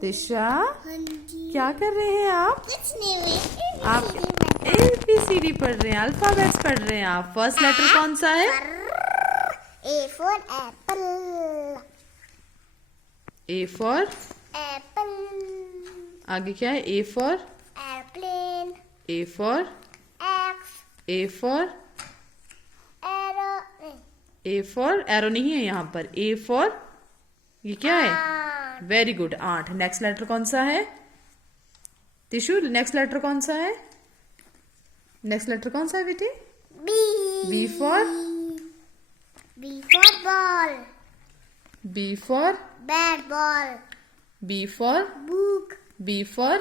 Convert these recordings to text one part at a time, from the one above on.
दिशा, हाँ जी। क्या कर रहे हैं आप? कुछ नहीं हुई। आप ABCD पढ़ रहे हैं, अल्फाबेट्स पढ़ रहे हैं आप। फर्स्ट लेटर कौन सा है? A for apple. A for Apple. आगे क्या है? A for Airplane. A for X. A for Arrow. A for arrow नहीं है यहाँ पर। A for ये क्या है? Very good, 8। नेक्स्ट लेटर कौन सा है? तिशु, नेक्स्ट लेटर कौन सा है? नेक्स्ट लेटर कौन सा है बेटी? B. B for B for ball. B for Bad ball. B for Book. B for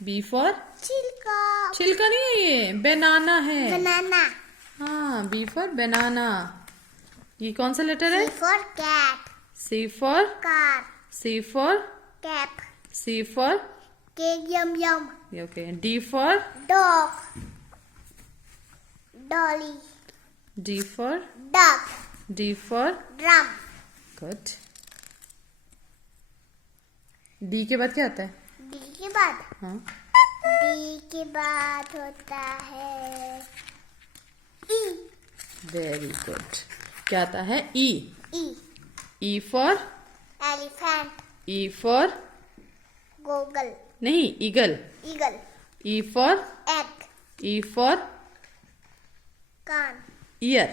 B for छिलका. छिलका नहीं है, ये बनाना है। Banana. हाँ, B for बनाना। ये कौन सा लेटर है? C for cat. C for Car. C for Cap. C for Cake yum yum. okay, D for Dog. Dolly. D for Duck. D for Drum. Good. D के बाद क्या आता है? D के बाद हाँ, D के बाद होता है E. Very good. क्या आता है? E। E. E for Elephant. E for Google. नहीं, eagle. Eagle. E for Egg. E for कान. Ear.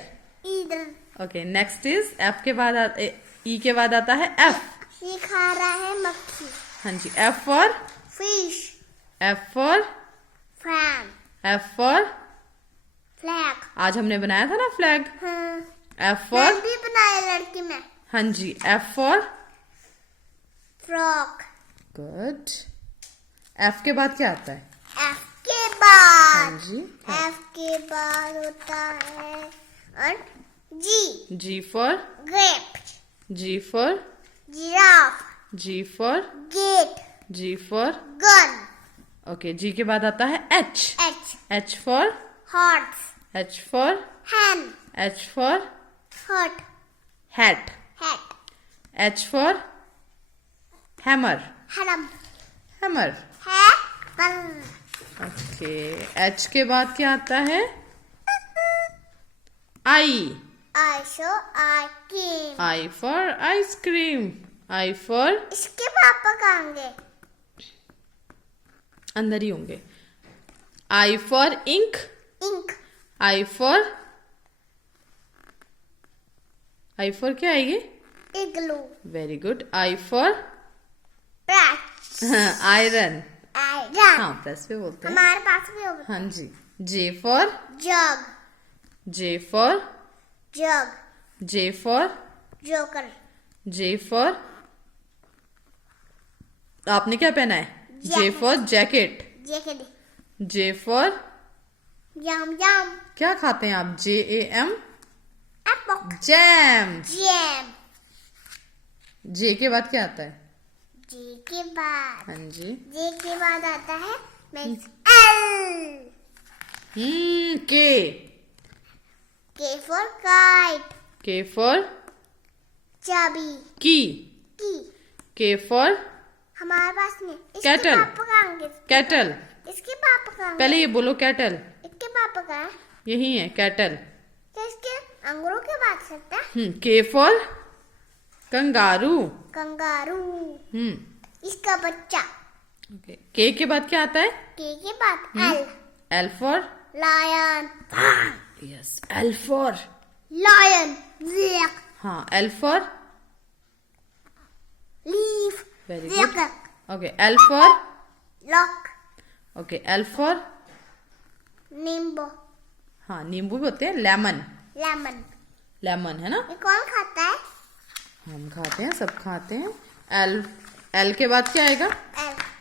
Eagle. Okay, next is F के बाद E के बाद आता है F। ये खा रहा है मक्खी. हाँ जी, F for Fish. F for Fan. F for Flag. आज हमने बनाया था ना फ्लैग। हाँ. F for मैं भी बनाया लड़की में. हाँ जी, F for Frog. Good. F के बाद क्या आता है? F के बाद हाँ जी, F के बाद होता है और G. G for Grape. G for Giraffe. G for Gate. G for Gun. Okay, G के बाद आता है H। H. H for Horse. H for Hen. H for Hut. hat। Hat. H for hammer। Haram. hammer। Hammer. Okay, H के बाद क्या आता है? I। I show I came. I for ice cream। I for इसके पापा कहाँ गए? अंदर ही होंगे। I for ink। Ink. I for क्या है ये? Igloo. Very good. I for Brush. iron। Iron. हाँ, प्लस पे बोलते हैं। हमारे पास भी होगा. हाँ जी। J for Jug. J for Jug. J for Joker. J for आपने क्या पहना है? J Jacket. for jacket। Jacket. J for Yum yum. क्या खाते हैं आप? JAM Apple. Jam. Jam. J के बाद क्या आता है? J के बाद हाँ जी। J के बाद आता है means L. K। K for kite. K for चाबी. key। Key. K for हमारे पास नहीं. इसके Kettle. पापा कहाँ गए? kettle। इसके पापा कहाँ गए? पहले ये बोलो kettle। इसके पापा कहाँ है? यही है kettle। क्या इसके अंगूरों के बात सकता है? K for kangaroo. कंगारू. इसका बच्चा. ओके, K के बाद क्या आता है? K के बाद L. L for Lion. Yes, L for Lion. Black. हाँ, L for Leaf. Very good. Black. Okay, L for Lock. Okay, L for नींबू. हाँ, नींबू भी होते हैं। लेमन। लेमन. लेमन है ना? ये कौन खाता है? हम खाते हैं, सब खाते हैं। L के बाद क्या आएगा? L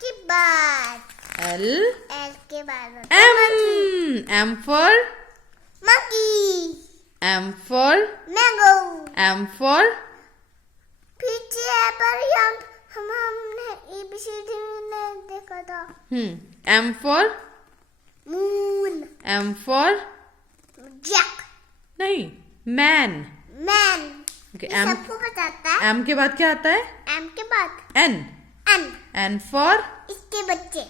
के बाद L के बाद होता है M for monkey. M for Mango. M for पीछे है पर हमने ABCD में देखा था. M for Moon. M for Jack. नहीं, man। Man. ओके, ये M सबको बताता है. M के बाद क्या आता है? M बाद एन एन एन फॉर इसके बच्चे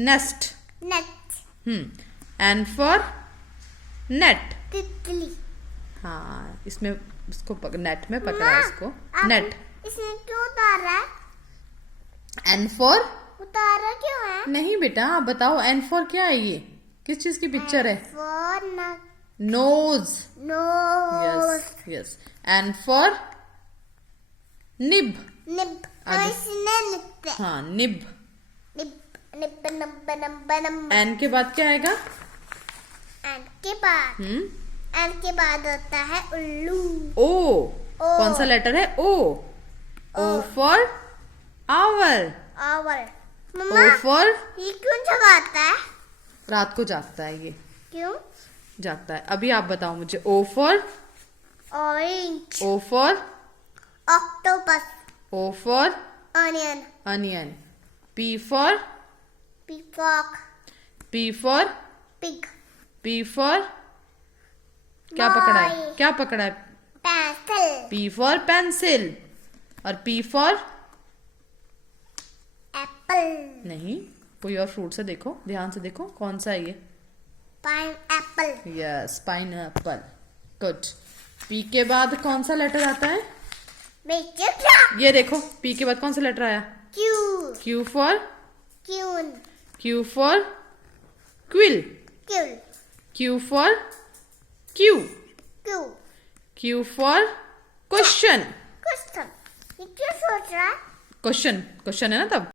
nest net N for net तितली हाँ इसमें इसको नेट में पकड़ा माँ, इसको आप नेट इसने क्यों उतारा है एन फॉर उतारा क्यों है नहीं बेटा आप बताओ एन फॉर क्या है ये किस चीज की पिक्चर है for nose nose yes yes N for nib nib आगे। इसने निब हाँ निब निब निब नब नब नब एन के बाद क्या आएगा एन के बाद एन के बाद होता है उल्लू ओ कौन सा लेटर है O O for our our O मम्मा फॉर ये क्यों जगाता है रात को जागता है ये क्यों जागता है अभी आप बताओ मुझे O for orange O for octopus O for onion onion P for peacock P for pig P for क्या पकड़ा है Boy. क्या पकड़ा है पेंसिल पी फॉर पेंसिल और पी फॉर एप्पल नहीं कोई और फ्रूट से देखो ध्यान से देखो कौन सा है ये pine Apple yes pine Apple good P के बाद कौन सा लेटर आता है बेचे क्या ये देखो पी के बाद कौन सा लेटर आया Q Q for queen Q for quill quill Q for Q Q Q for question question ये क्या सोच रहा है क्वेश्चन क्वेश्चन है ना तब